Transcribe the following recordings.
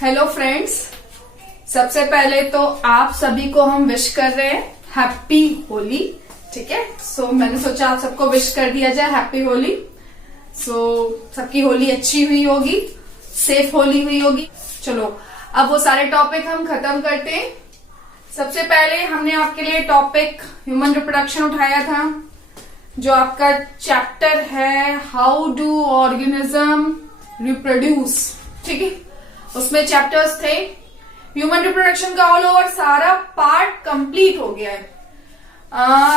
Hello friends, सबसे पहले तो आप सभी को हम विश कर रहे हैं हैप्पी होली। ठीक है, सो मैंने सोचा आप सबको विश कर दिया जाए हैप्पी होली। सबकी होली अच्छी हुई होगी, सेफ होली हुई होगी। चलो अब वो सारे टॉपिक हम खत्म करते हैं। सबसे पहले हमने आपके लिए टॉपिक ह्यूमन रिप्रोडक्शन उठाया था, जो आपका चैप्टर है हाउ डू ऑर्गेनिज्म रिप्रोड्यूस। ठीक है, उसमें चैप्टर्स थे। ह्यूमन रिप्रोडक्शन का ऑल ओवर सारा पार्ट कंप्लीट हो गया है।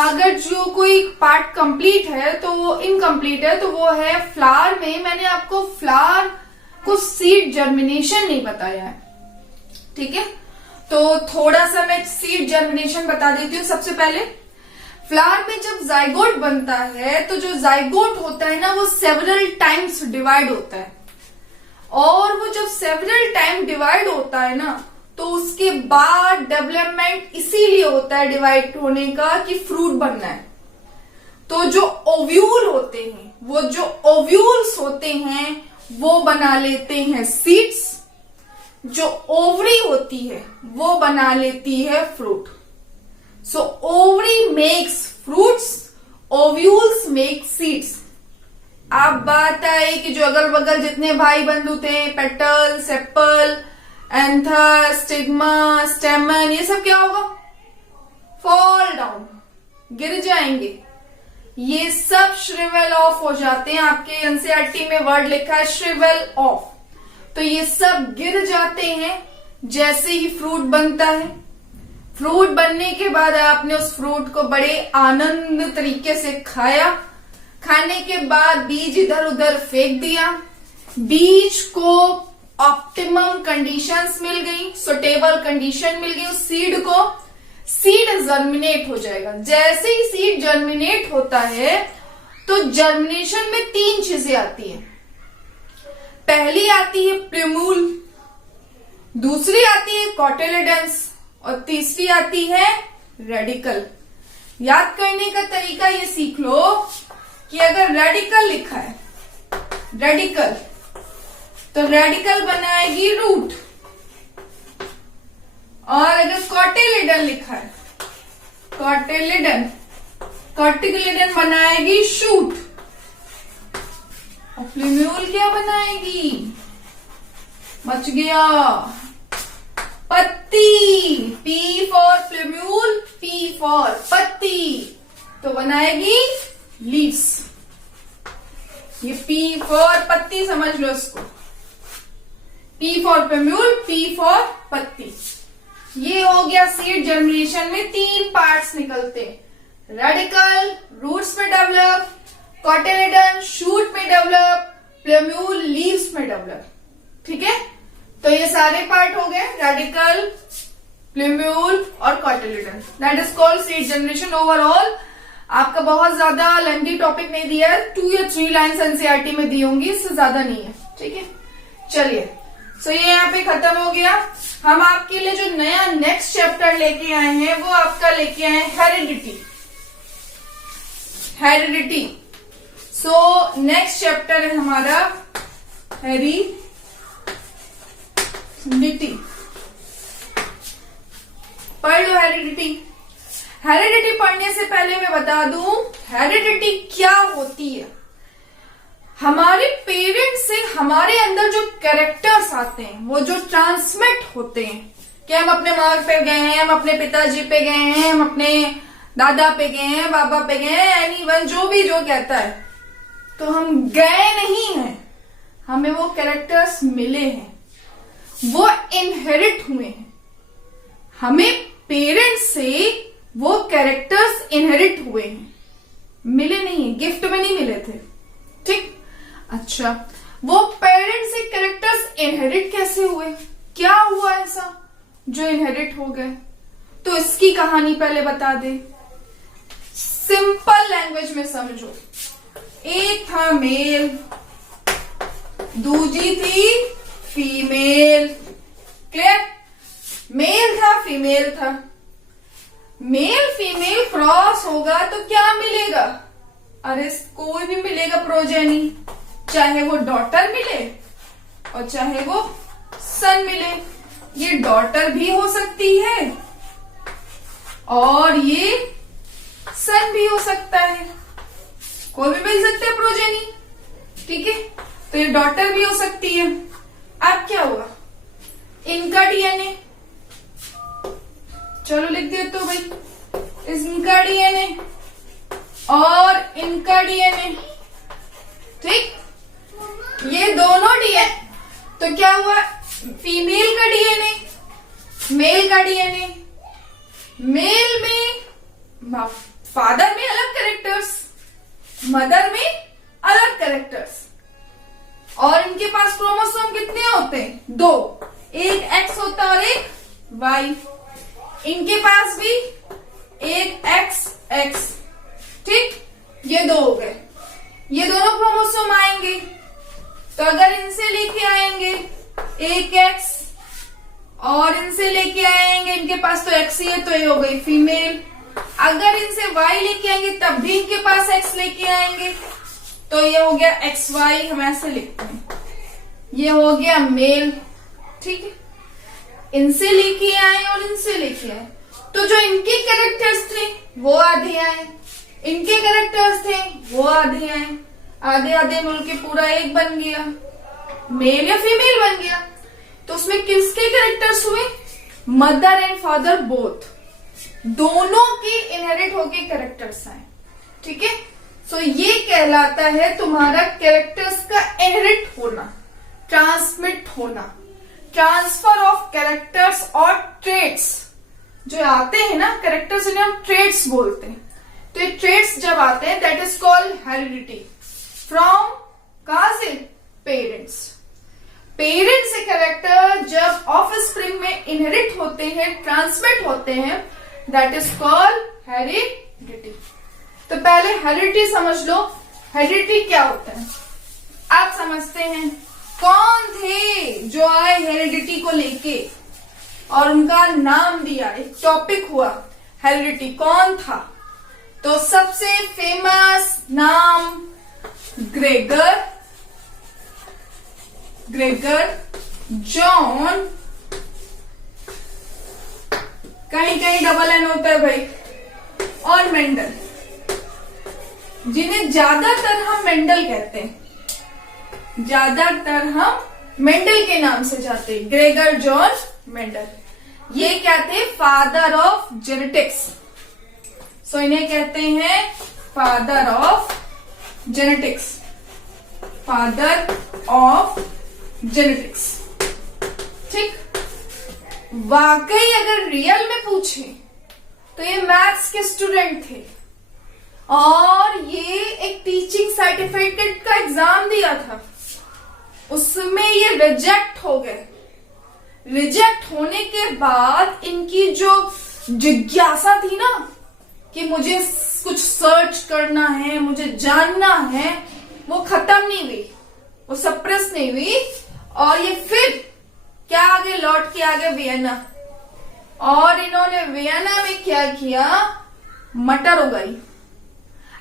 अगर जो कोई पार्ट कंप्लीट है तो वो इनकम्प्लीट है, तो वो है फ्लावर में। मैंने आपको फ्लावर को सीड जर्मिनेशन नहीं बताया है। ठीक है, तो थोड़ा सा मैं सीड जर्मिनेशन बता देती हूँ। सबसे पहले फ्लावर में जब जाइगोट बनता है तो जो जाइगोट होता है ना, वो सेवरल टाइम्स डिवाइड होता है। और वो जब सेवरल टाइम डिवाइड होता है ना, तो उसके बाद डेवलपमेंट इसीलिए होता है डिवाइड होने का कि फ्रूट बनना है। तो जो ओव्यूल होते हैं, वो जो ओव्यूल्स होते हैं वो बना लेते हैं सीड्स। जो ओवरी होती है वो बना लेती है fruit. So ovary makes fruits, ovules make seeds. अब बात आई कि जो अगल बगल जितने भाई बंधु थे, पेटल, सेपल, एंथर, स्टिग्मा, स्टेमन, ये सब क्या होगा? फॉल डाउन, गिर जाएंगे। ये सब श्रिवेल ऑफ हो जाते हैं। आपके एनसीईआरटी में वर्ड लिखा है श्रिवेल ऑफ। तो ये सब गिर जाते हैं जैसे ही फ्रूट बनता है। फ्रूट बनने के बाद आपने उस फ्रूट को बड़े आनंद तरीके से खाया। खाने के बाद बीज इधर उधर फेंक दिया। बीज को ऑप्टिमम कंडीशंस मिल गई, सुटेबल कंडीशन मिल गई उस सीड को। सीड जर्मिनेट हो जाएगा। जैसे ही सीड जर्मिनेट होता है तो जर्मिनेशन में 3 चीजें आती हैं। पहली आती है प्लूम्यूल, दूसरी आती है कॉटिलेडन्स और तीसरी आती है रेडिकल। याद करने का तरीका ये सीख लो कि अगर रेडिकल लिखा है, रेडिकल, तो रेडिकल बनाएगी रूट। और अगर कॉटिलेडन लिखा है, कॉटिलेडन, कॉटिलेडन बनाएगी शूट। और प्लूम्यूल क्या बनाएगी? बच गया, पत्ती। P for plumule, P for पत्ती, तो बनाएगी लीव्स। ये पी फॉर पत्ती समझ लो इसको। P for plumule, P for पत्ती। ये हो गया सीड जर्मिनेशन में 3 पार्ट्स निकलते हैं। रेडिकल रूट्स में डेवलप, कॉटिलेडन शूट में डेवलप, प्लूम्यूल लीव्स में डेवलप। ठीक है, तो ये सारे पार्ट हो गए, रेडिकल, प्लूम्यूल और cotyledon. That is called seed generation. Overall आपका बहुत ज्यादा लेंथी टॉपिक नहीं दिया है, 2 या 3 लाइन्स एनसीईआरटी में दी होंगी, इससे ज्यादा नहीं है। ठीक है, चलिए। सो ये यहाँ पे खत्म हो गया। हम आपके लिए जो नया नेक्स्ट चैप्टर लेके आए हैं वो आपका लेके आए heredity. Heredity. So next chapter है हमारा हेरिडिटी। पढ़ लो हेरिडिटी। हेरिडिटी पढ़ने से पहले मैं बता दूं हेरिडिटी क्या होती है। हमारे पेरेंट्स से हमारे अंदर जो कैरेक्टर्स आते हैं, वो जो ट्रांसमिट होते हैं कि हम अपने माँ पे गए हैं, हम अपने पिताजी पे गए हैं, हम अपने दादा पे गए हैं, बाबा पे गए हैं, एनीवन जो भी जो कहता है, तो हम गए नहीं हैं, हमें वो कैरेक्टर्स मिले हैं, वो इनहेरिट हुए हैं। हमें पेरेंट्स से वो कैरेक्टर्स इनहेरिट हुए हैं, मिले नहीं है, गिफ्ट में नहीं मिले थे। ठीक, अच्छा, वो पेरेंट्स से कैरेक्टर्स इनहेरिट कैसे हुए? क्या हुआ ऐसा जो इनहेरिट हो गए? तो इसकी कहानी पहले बता दे, सिंपल लैंग्वेज में समझो। एक था मेल, दूजी थी फीमेल। क्लियर? मेल था, फीमेल था। मेल फीमेल क्रॉस होगा तो क्या मिलेगा? अरे कोई भी मिलेगा प्रोजेनी, चाहे वो डॉटर मिले और चाहे वो सन मिले। ये डॉटर भी हो सकती है और ये सन भी हो सकता है, कोई भी मिल सकता है प्रोजेनी, ठीक है। तो ये डॉटर भी हो सकती है। अब क्या हुआ, इनका डीएनए, चलो लिख देते हो भाई, इनका डीएनए और इनका डीएनए, ठीक। ये दोनों डीएनए, तो क्या हुआ, फीमेल का डीएनए, मेल का डीएनए, मेल में फादर में अलग कैरेक्टर्स, मदर में अलग कैरेक्टर्स, और इनके पास क्रोमोसोम कितने होते हैं, 2, एक एक्स होता है और एक वाई। इनके पास भी एक एक्स एक्स, ठीक, ये 2 हो गए। ये दोनों क्रोमोसोम आएंगे, तो अगर इनसे लेके आएंगे एक एक्स और इनसे लेके आएंगे, इनके पास तो एक्स ही है, तो ये हो गई फीमेल। अगर इनसे वाई लेके आएंगे तब भी इनके पास एक्स लेके आएंगे, तो ये हो गया एक्स वाई, हम ऐसे लिखते हैं, ये हो गया मेल, ठीक है। इनसे लेके आए और इनसे लेके आए, तो जो इनके कैरेक्टर्स थे वो आधे आए, इनके कैरेक्टर्स थे वो आधे आए, आधे आधे मिल के पूरा एक बन गया, मेल या फीमेल बन गया। तो उसमें किसके कैरेक्टर्स हुए, मदर एंड फादर बोथ, दोनों के इनहेरिट होके कैरेक्टर्स आए, ठीक है। सो ये कहलाता है तुम्हारा कैरेक्टर्स का इनहेरिट होना, ट्रांसमिट होना, ट्रांसफर ऑफ कैरेक्टर्स और ट्रेट्स जो आते हैं ना, कैरेक्टर्स इन्हें हम ट्रेट्स बोलते हैं। तो ये ट्रेट्स जब आते हैं that is called heredity from, कहां से, पेरेंट्स। पेरेंट्स से कैरेक्टर जब ऑफ स्प्रिंग में इनहेरिट होते हैं, ट्रांसमिट होते हैं, दैट इज कॉल्ड हेरिडिटी। तो पहले हेरिडिटी समझ लो, हेरिडिटी क्या होता है आप समझते हैं। कौन थे जो आए हेरिडिटी को लेके और उनका नाम दिया, एक टॉपिक हुआ हेरिडिटी, कौन था, तो सबसे फेमस नाम ग्रेगर जॉन, कहीं कहीं डबल एन होता है भाई, और मेंडल, जिन्हें ज्यादातर हम मेंडल कहते हैं, ज्यादातर हम मेंडल के नाम से जाते हैं, ग्रेगर जॉन मेंडल। ये क्या थे, फादर ऑफ जेनेटिक्स। सो इन्हें कहते हैं father of genetics, father of genetics, ठीक। वाकई अगर रियल में पूछे तो ये मैथ्स के स्टूडेंट थे और ये एक टीचिंग सर्टिफिकेट का एग्जाम दिया था, उसमें ये रिजेक्ट हो गए। रिजेक्ट होने के बाद इनकी जो जिज्ञासा थी ना कि मुझे कुछ सर्च करना है, मुझे जानना है, वो खत्म नहीं हुई, वो सप्रेस नहीं हुई, और ये फिर क्या आगे लौट के आगे वियना, और इन्होंने वियना में क्या किया, मटर उगाई।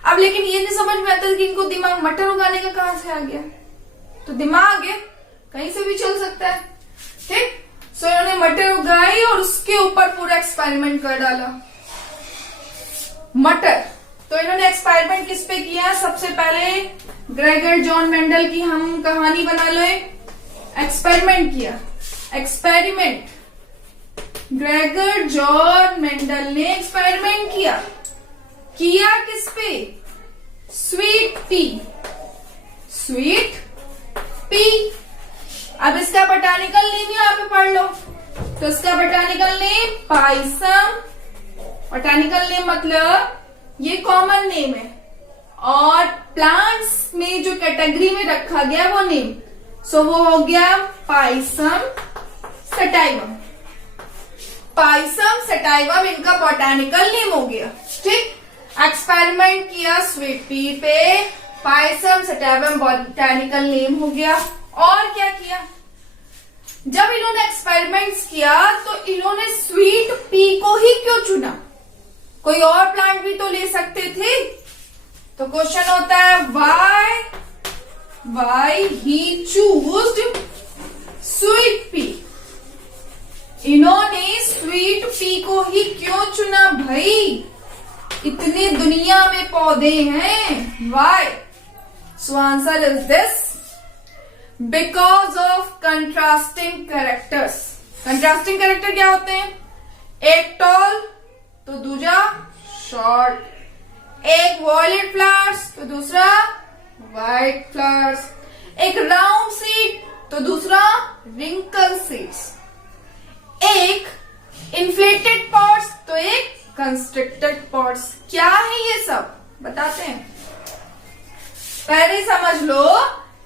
अब लेकिन ये नहीं समझ में आता कि इनको दिमाग मटर उगाने का कहां से आ गया, तो दिमाग है कहीं से भी चल सकता है, ठीक। सो इन्होंने मटर उगाई और उसके ऊपर पूरा एक्सपेरिमेंट कर डाला। मटर, तो इन्होंने एक्सपेरिमेंट किस पे किया, सबसे पहले ग्रेगर जॉन मेंडल की हम कहानी बना लो, एक्सपेरिमेंट किया, एक्सपेरिमेंट, ग्रेगर जॉन मेंडल ने एक्सपेरिमेंट किया किस पे, स्वीट पी, स्वीट पी। अब इसका बोटानिकल नेम यहाँ पे पढ़ लो, तो इसका botanical name Pisum, botanical name मतलब ये कॉमन नेम है, और प्लांट्स में जो कैटेगरी में रखा गया वो नेम, सो वो हो गया पाइसम सटाइवम। पाइसम सटाइवम इनका बोटानिकल नेम हो गया, ठीक। एक्सपेरिमेंट किया स्वीट पी पे, पाइसम सटाइवम बोटानिकल नेम हो गया। और क्या किया, जब इन्होंने एक्सपेरिमेंट्स किया तो इन्होंने स्वीट पी को ही क्यों चुना, कोई और प्लांट भी तो ले सकते थे। तो क्वेश्चन होता है why he chose sweet pea. भाई इतनी दुनिया में पौधे हैं, why? So answer is this, because of contrasting characters. Contrasting character क्या होते हैं? एक टॉल तो दूसरा शॉर्ट, एक वॉयलेट फ्लावर्स तो दूसरा व्हाइट फ्लावर्स, एक राउंड सीड तो दूसरा रिंकल सीड्स, एक इन्फ्लेटेड पॉट्स तो एक कंस्ट्रिक्टेड पॉट्स। क्या है ये सब बताते हैं। पहले समझ लो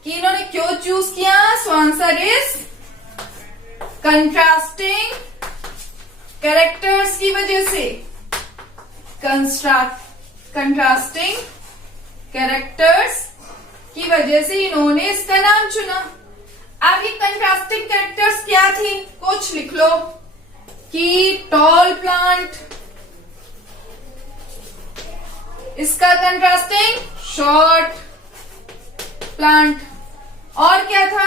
कि इन्होंने क्यों चूज किया। सो आंसर इज कंट्रास्टिंग कैरेक्टर्स की वजह से, कंट्रास्टिंग कैरेक्टर्स की वजह से इन्होंने इसका नाम चुना। अब ये कंट्रास्टिंग कैरेक्टर्स क्या थी, कुछ लिख लो कि टॉल प्लांट, इसका कंट्रास्टिंग शॉर्ट प्लांट, और क्या था?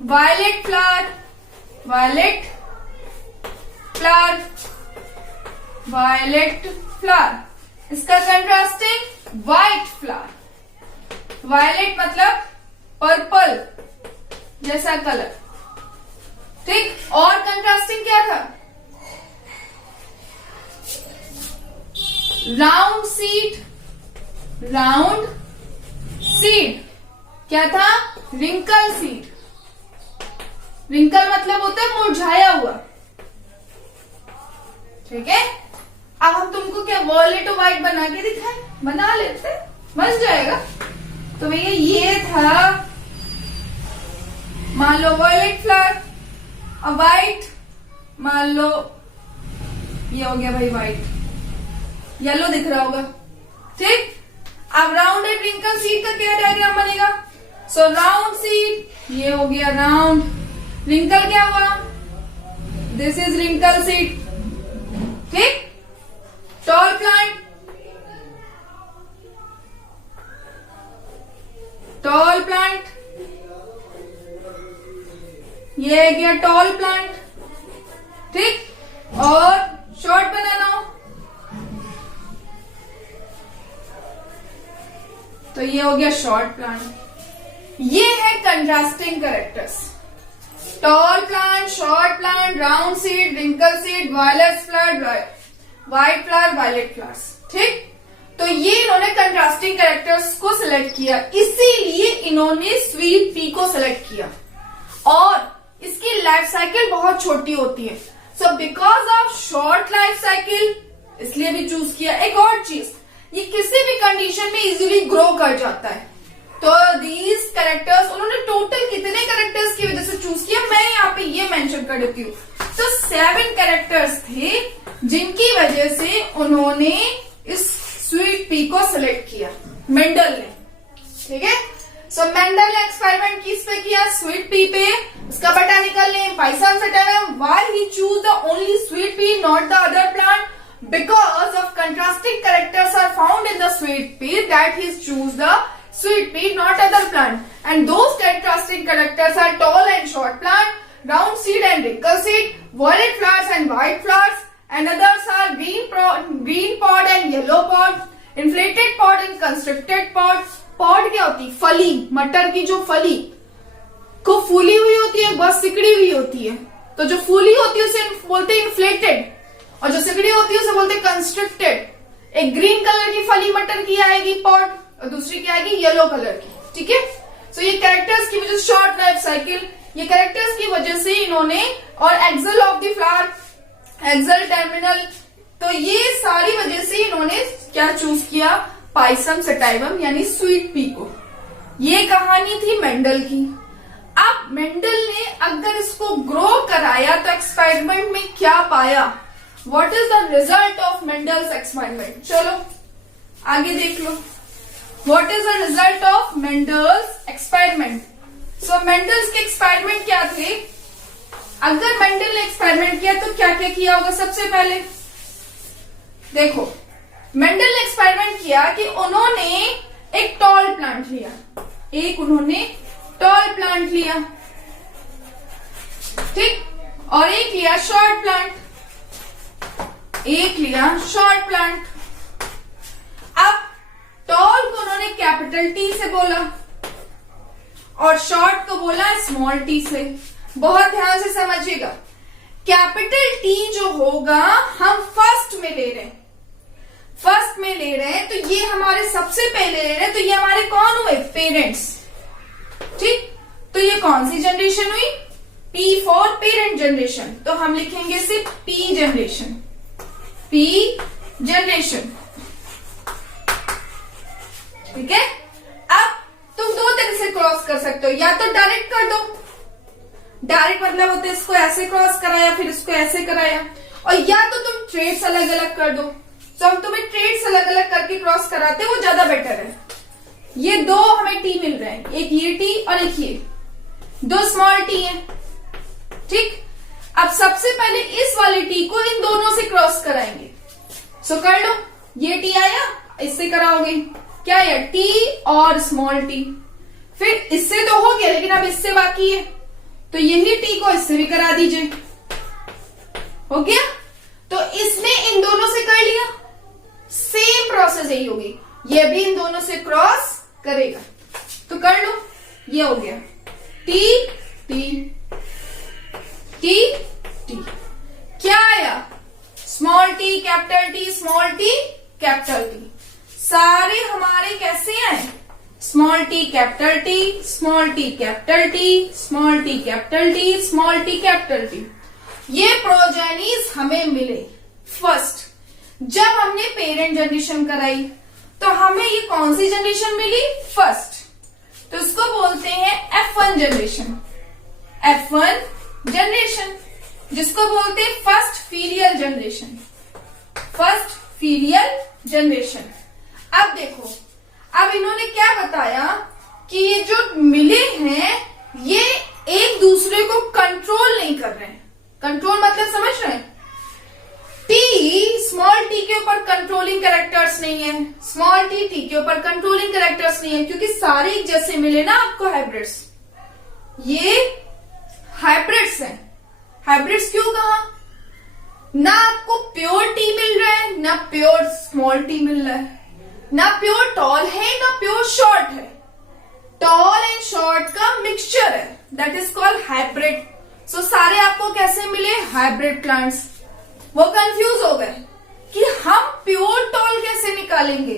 Violet flower, violet flower, violet flower, इसका कंट्रास्टिंग व्हाइट फ्लावर। वायलेट मतलब पर्पल जैसा कलर, ठीक। और कंट्रास्टिंग क्या था? राउंड सीड, राउंड सीड क्या था? Wrinkle seed. रिंकल मतलब होता है मुरझाया हुआ, ठीक है। अब हम तुमको क्या वॉयलेट और व्हाइट बना के दिखाएं? बना लेते, बन जाएगा। तो भैया ये था, मान लो वॉयलेट फ्लावर, और व्हाइट मान लो ये हो गया भाई व्हाइट, येलो दिख रहा होगा, ठीक। अब राउंड एंड रिंकल सीड का क्या डायग्राम बनेगा? सो राउंड सीड ये हो गया राउंड, रिंकल क्या हुआ? दिस इज रिंकल सीड, ठीक। टॉल प्लांट, टॉल प्लांट ये गया टॉल प्लांट, ठीक। और शॉर्ट बनाना हो तो ये हो गया शॉर्ट प्लांट। ये है contrasting characters, tall plant, short plant, round seed, wrinkle seed, violet flower, white flower, violet flowers, ठीक। तो ये इन्होंने कंट्रास्टिंग कैरेक्टर्स को सिलेक्ट किया, इसीलिए इन्होंने स्वीट पी को सिलेक्ट किया। और इसकी लाइफ साइकिल बहुत छोटी होती है, so because of short life cycle इसलिए भी चूज किया। एक और चीज, ये किसी भी कंडीशन में इजीली ग्रो कर जाता है। तो दीज कैरेक्टर्स, उन्होंने टोटल कितने कैरेक्टर्स की वजह से चूज किया, मैं यहाँ पे ये मेंशन कर देती हूँ। तो 7 कैरेक्टर्स थे जिनकी वजह से उन्होंने इस स्वीट पी को सिलेक्ट किया, मेंडल ने, ठीक है। सो मेंडल ने एक्सपेरिमेंट किस पे किया? स्वीट पी पे। उसका botanical name Pisum sativum. Why he choose the only sweet pea, not the other plant? Because of contrasting characters are found in the sweet pea, that he choose the sweet pea, not other plant. And those contrasting characters are tall and short plant, round seed and wrinkle seed, violet flowers and white flowers, and others are green pod and yellow pod, inflated pod and constricted pod. Pod क्या होती है? फली, मटर की जो फली को फूली हुई होती है, बहुत सिकड़ी हुई होती है। तो जो फूली होती है उसे बोलते हैं इन्फ्लेटेड, और जो सिकड़ी होती है उसे बोलते हैं कंस्ट्रिक्टेड। एक ग्रीन कलर की फली मटर की आएगी पॉट, और दूसरी क्या आएगी? येलो कलर की, ठीक है। सो ये कैरेक्टर्स की वजह से शॉर्ट लाइफ साइकिल, ये कैरेक्टर्स की वजह से इन्होंने, और axial of the flower, axial terminal, तो ये सारी वजह से इन्होंने क्या चूज किया? पाइसम सेटाइवम यानी स्वीट पी को। ये कहानी थी मेंडल की। अब मेंडल ने अगर इसको ग्रो कराया तो एक्सपेरिमेंट में क्या पाया? What is the result of Mendel's experiment? चलो आगे देख लो। What is the result of Mendel's experiment? So Mendel's के एक्सपेरिमेंट क्या थे? अगर मेंडल ने एक्सपेरिमेंट किया तो क्या क्या किया होगा? सबसे पहले देखो, मेंडल ने एक्सपेरिमेंट किया कि उन्होंने एक टॉल प्लांट लिया, उन्होंने टॉल प्लांट लिया, ठीक, और एक लिया शॉर्ट प्लांट। एक लिया शॉर्ट प्लांट। अब टॉल को उन्होंने कैपिटल टी से बोला और शॉर्ट को बोला स्मॉल टी से। बहुत ध्यान से समझिएगा, कैपिटल टी जो होगा हम फर्स्ट में ले रहे हैं, फर्स्ट में ले रहे हैं, तो ये हमारे सबसे पहले ले रहे हैं, तो ये हमारे कौन हुए? पेरेंट्स। ठीक, तो ये कौन सी जनरेशन हुई? P for parent generation. तो हम लिखेंगे सिर्फ P जनरेशन, P जनरेशन। ठीक है, अब तुम दो तरह से क्रॉस कर सकते हो, या तो डायरेक्ट कर दो, डायरेक्ट मतलब होता है इसको ऐसे क्रॉस कराया फिर इसको ऐसे कराया, और या तो तुम ट्रेड्स अलग अलग कर दो। तो हम तुम्हें ट्रेड्स अलग अलग करके क्रॉस कराते हैं, वो ज्यादा बेटर है। ये दो हमें टी मिल रहे हैं, एक ये टी और एक ये, दो स्मॉल टी है। ठीक, अब सबसे पहले इस वाले टी को इन दोनों से क्रॉस कराएंगे। सो कर लो, ये टी आया, इससे कराओगे क्या आया? टी और स्मॉल टी। फिर इससे तो हो गया, लेकिन अब इससे बाकी है, तो यही टी को इससे भी करा दीजिए। हो गया, तो इसने इन दोनों से कर लिया, सेम प्रोसेस यही होगी, ये भी इन दोनों से क्रॉस करेगा। तो कर लो, ये हो गया टी टी टी टी। क्या आया? Small T capital T, small T capital T. सारे हमारे कैसे आए? Small T capital T, small T capital T, small T capital T, small T capital T. ये प्रोजेनीज हमें मिले फर्स्ट। जब हमने पेरेंट जनरेशन कराई तो हमें ये कौन सी जनरेशन मिली? फर्स्ट। तो इसको बोलते हैं F1 जनरेशन, F1 जनरेशन, जिसको बोलते हैं first filial generation, first filial generation. अब देखो, अब इन्होंने क्या बताया कि ये जो मिले हैं ये एक दूसरे को कंट्रोल नहीं कर रहे हैं। कंट्रोल मतलब समझ रहे हैं? टी स्मॉल टी के ऊपर कंट्रोलिंग कैरेक्टर्स नहीं है, स्मॉल टी टी के ऊपर कंट्रोलिंग कैरेक्टर्स नहीं है, क्योंकि सारे एक जैसे मिले ना आपको हाइब्रिड्स। ये हाइब्रिड्स हैं। हाइब्रिड्स क्यों कहा? ना आपको प्योर टी मिल रहा है, ना प्योर स्मॉल टी मिल रहा है, ना प्योर टॉल है ना प्योर शॉर्ट है, टॉल एंड शॉर्ट का मिक्सचर है, दैट इज कॉल्ड हाइब्रिड। सो सारे आपको कैसे मिले? Hybrid plants. वो कंफ्यूज हो गए कि हम प्योर टॉल कैसे निकालेंगे,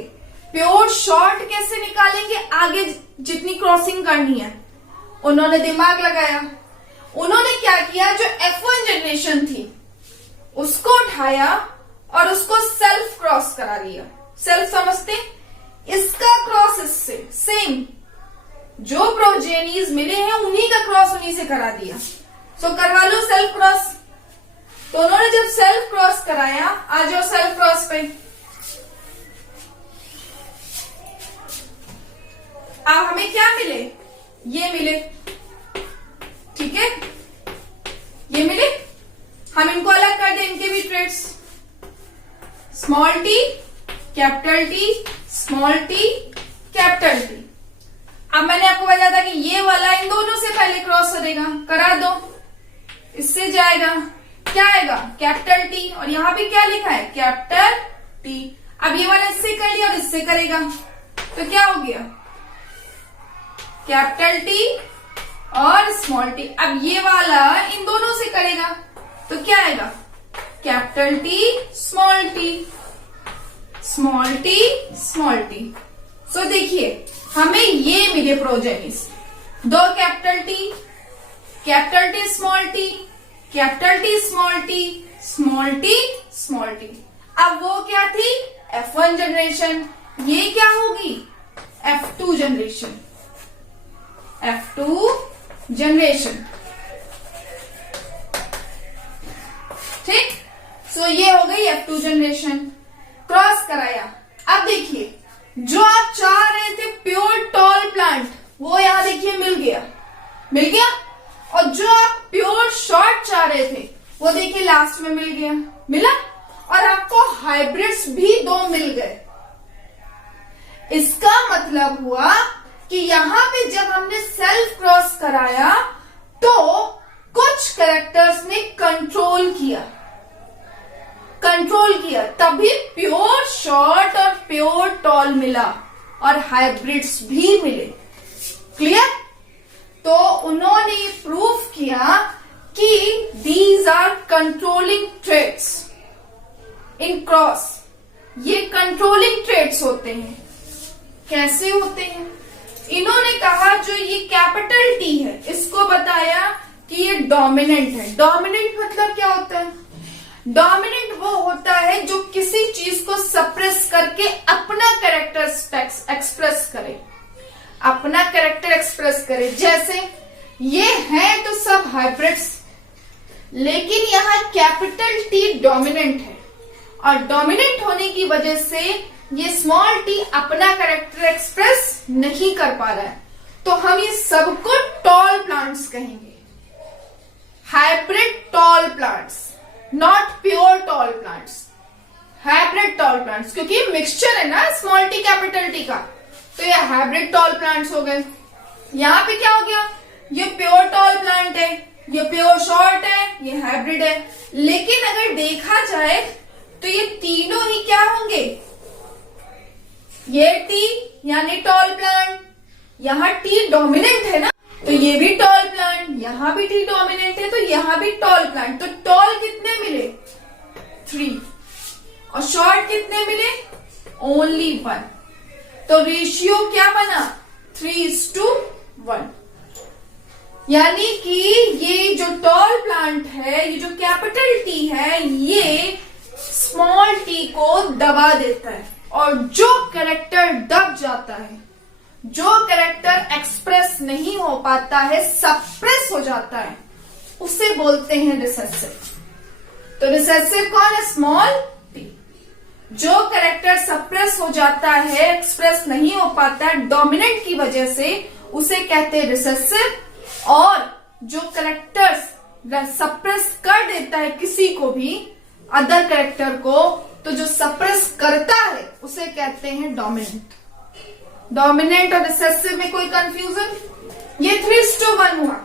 प्योर शॉर्ट कैसे निकालेंगे, आगे जितनी क्रॉसिंग करनी है। उन्होंने दिमाग लगाया, उन्होंने क्या किया, जो F1 जनरेशन थी उसको उठाया और उसको सेल्फ क्रॉस करा दिया। सेल्फ समझते? इसका क्रॉस इससे सेम, जो प्रोजेनीज मिले हैं उन्हीं का क्रॉस उन्हीं से करा दिया। सो करवा लो सेल्फ क्रॉस। तो उन्होंने जब सेल्फ क्रॉस कराया, आ जाओ सेल्फ क्रॉस पे। अब हमें क्या मिले? ये मिले, ठीक है, ये मिले। हम इनको अलग कर दें, इनके भी traits, small T capital T, small T capital T. अब मैंने आपको बताया था कि ये वाला इन दोनों से पहले क्रॉस करेगा, करा दो, इससे जाएगा, क्या आएगा? कैपिटल टी, और यहां भी क्या लिखा है? Capital T. अब ये वाला इससे कर लिया और इससे करेगा, तो क्या हो गया? कैपिटल टी और स्मॉल टी। अब ये वाला इन दोनों से करेगा, तो क्या आएगा? Capital T small T, small T small T. So देखिए, हमें ये मिले प्रोजेनीज, दो capital T small T, capital T small T, small T small T. अब वो क्या थी? F1 generation. ये क्या होगी? F2 generation, F2 generation. ठीक, सो ये हो गई F2 जनरेशन। क्रॉस कराया। अब देखिए, जो आप चाह रहे थे प्योर टॉल प्लांट, वो यहां देखिए मिल गया, और जो आप प्योर शॉर्ट चाह रहे थे वो देखिए लास्ट में मिला, और आपको हाइब्रिड्स भी दो मिल गए। इसका मतलब हुआ कि यहां पे जब हमने सेल्फ क्रॉस कराया तो कुछ कैरेक्टर्स ने कंट्रोल किया, कंट्रोल किया, तभी प्योर शॉर्ट और प्योर टॉल मिला और हाइब्रिड्स भी मिले। क्लियर? तो उन्होंने प्रूफ किया कि these are controlling traits in cross. ये कंट्रोलिंग ट्रेट्स होते हैं। कैसे होते हैं? इन्होंने कहा जो ये कैपिटल टी है, इसको बताया कि ये डोमिनेंट है। डोमिनेंट मतलब क्या होता है? डोमिनेंट वो होता है जो किसी चीज को सप्रेस करके अपना कैरेक्टर एक्सप्रेस करे, अपना कैरेक्टर एक्सप्रेस करे। जैसे ये है तो सब हाइब्रिड्स, लेकिन यहाँ कैपिटल टी डोमिनेंट है और डोमिनेंट होने की वजह से ये स्मॉल टी अपना कैरेक्टर एक्सप्रेस नहीं कर पा रहा है, तो हम ये सबको टॉल प्लांट्स कहेंगे। Hybrid tall plants, not pure tall plants, hybrid tall plants, क्योंकि मिक्सचर है ना स्मॉल टी कैपिटल टी का, तो ये हाइब्रिड टॉल प्लांट्स हो गए। यहाँ पे क्या हो गया? ये प्योर टॉल प्लांट है, ये प्योर शॉर्ट है, ये हाइब्रिड है। लेकिन अगर देखा जाए तो ये तीनों ही क्या होंगे? ये टी यानी टॉल प्लांट, यहाँ टी डोमिनेंट है ना, तो ये भी टॉल प्लांट, यहाँ भी टी डोमिनेंट है तो यहाँ भी टॉल प्लांट। तो टॉल कितने मिले? 3 और शॉर्ट कितने मिले? ओनली 1। तो रेशियो क्या बना? 3:1। यानी कि ये जो टॉल प्लांट है, ये जो कैपिटल टी है, ये स्मॉल टी को दबा देता है और जो कैरेक्टर दब जाता है, जो कैरेक्टर एक्सप्रेस नहीं हो पाता है, सप्रेस हो जाता है, उसे बोलते हैं रिसेसिव। तो रिसेसिव कौन है? Small T. जो कैरेक्टर सप्रेस हो जाता है, एक्सप्रेस नहीं हो पाता है डोमिनेंट की वजह से, उसे कहते हैं रिसेसिव। और जो कैरेक्टर सप्रेस कर देता है किसी को भी, अदर कैरेक्टर को, तो जो सप्रेस करता है उसे कहते हैं डोमिनेंट। डोमिनेंट और रिसेसिव में कोई कंफ्यूजन? ये 3:1 हुआ।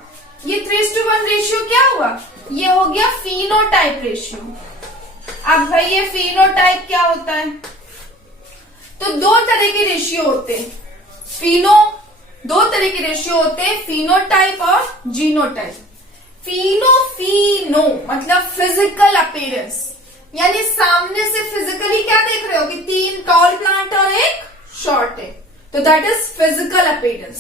ये 3:1 रेशियो क्या हुआ? ये हो गया फिनोटाइप रेशियो। अब भाई ये फिनोटाइप क्या होता है? तो दो तरह के रेशियो होते हैं। दो तरह के रेशियो होते हैं, फिनोटाइप और जीनोटाइप। फिनो मतलब फिजिकल अपीयरेंस, यानी सामने से फिजिकली क्या देख रहे हो कि 3 टॉल प्लांट और 1 शॉर्ट है, तो दैट इज फिजिकल अपीयरेंस।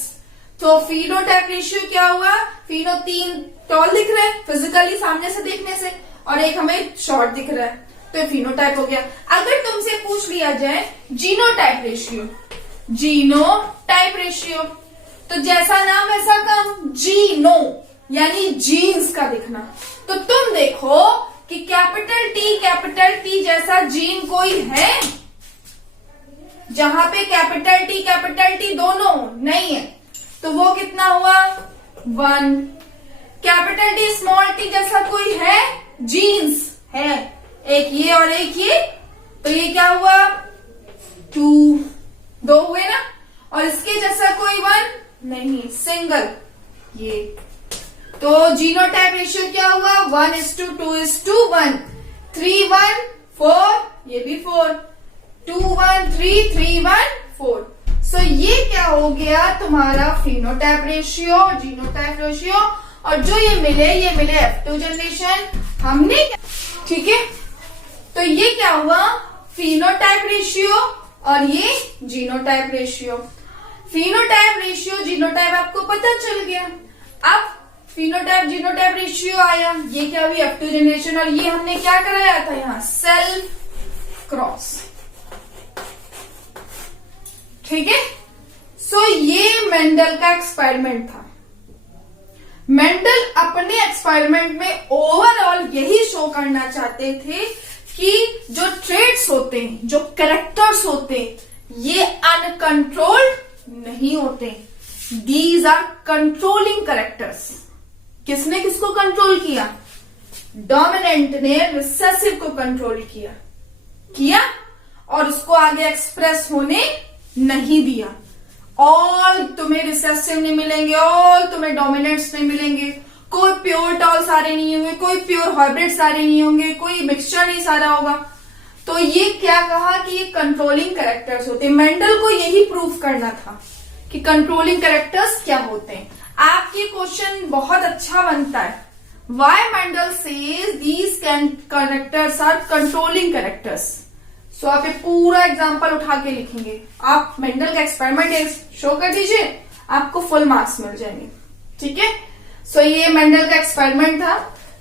तो फिनोटाइप रेशियो क्या हुआ? फिनो 3 टॉल दिख रहे हैं फिजिकली सामने से देखने से, और 1 हमें शॉर्ट दिख रहा है, तो फिनोटाइप हो गया। अगर तुमसे पूछ लिया जाए जीनोटाइप रेशियो, जीनोटाइप रेशियो, तो जैसा नाम वैसा काम, जीनो यानी जीन्स का दिखना। तो तुम देखो कि कैपिटल टी जैसा जीन कोई है जहां पे कैपिटल टी दोनों नहीं है, तो वो कितना हुआ? 1। कैपिटल टी स्मॉल टी जैसा कोई है? जीन्स है, एक ये और एक ये, तो ये क्या हुआ? 2 हुए ना। और इसके जैसा कोई 1 नहीं, सिंगल ये। तो जीनोटाइप रेशियो क्या हुआ? 1:2:1, 3:1, 4, ये भी 4, 2:1, 3, 3:1, 4। सो ये क्या हो गया तुम्हारा फिनोटाइप रेशियो, जीनोटाइप रेशियो, और जो ये मिले F2 जनरेशन हमने, ठीक है। तो ये क्या हुआ? फिनोटाइप रेशियो और ये genotype ratio. Phenotype ratio genotype आपको पता चल गया। अब फिनोटाइप जीनोटाइप रेशियो आया, ये क्या हुई? F2 जनरेशन, और ये हमने क्या कराया था यहाँ? सेल्फ क्रॉस, ठीक है। सो ये मेंडल का एक्सपेरिमेंट था। मेंडल अपने एक्सपेरिमेंट में ओवरऑल यही शो करना चाहते थे कि जो ट्रेट्स होते हैं, जो कैरेक्टर्स होते हैं, ये अनकंट्रोल्ड नहीं होते। These are controlling characters. किसने किसको कंट्रोल किया? डोमिनेंट ने रिसेसिव को कंट्रोल किया और उसको आगे एक्सप्रेस होने नहीं दिया। ऑल तुम्हें रिसेसिव नहीं मिलेंगे, ऑल तुम्हें डोमिनेंट्स नहीं मिलेंगे, कोई प्योर टॉल सारे नहीं होंगे, कोई प्योर हाइब्रिड सारे नहीं होंगे, कोई मिक्सचर नहीं सारा होगा। तो ये क्या कहा कि ये कंट्रोलिंग कैरेक्टर्स होते हैं। मेंडल को यही प्रूव करना था कि कंट्रोलिंग कैरेक्टर्स क्या होते हैं। आपके क्वेश्चन बहुत अच्छा बनता है, why Mendel says these characters are controlling characters. So आप ये पूरा एग्जाम्पल उठा के लिखेंगे, आप मेंडल का एक्सपेरिमेंट शो कर दीजिए, आपको फुल मार्क्स मिल जाएंगे। ठीक है, सो ये मेंडल का एक्सपेरिमेंट था,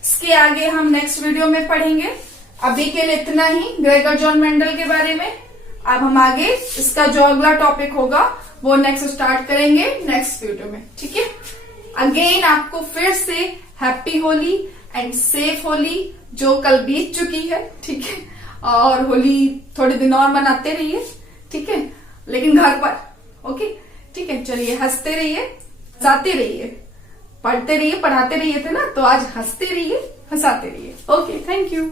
इसके आगे हम नेक्स्ट वीडियो में पढ़ेंगे। अभी के लिए इतना ही ग्रेगर जॉन मेंडल के बारे में। अब हम आगे इसका जो अगला टॉपिक होगा वो नेक्स्ट स्टार्ट करेंगे नेक्स्ट वीडियो में। ठीक है, अगेन आपको फिर से happy Holi and safe Holi, जो कल बीत चुकी है। ठीक है, और होली थोड़े दिन और मनाते रहिए। ठीक है, लेकिन घर पर। ओके, ठीक है, चलिए हंसते रहिए, हंसाते रहिए, पढ़ते रहिए, पढ़ाते रहिए थे ना, तो आज हंसते रहिए, हंसाते रहिए। Okay, thank you.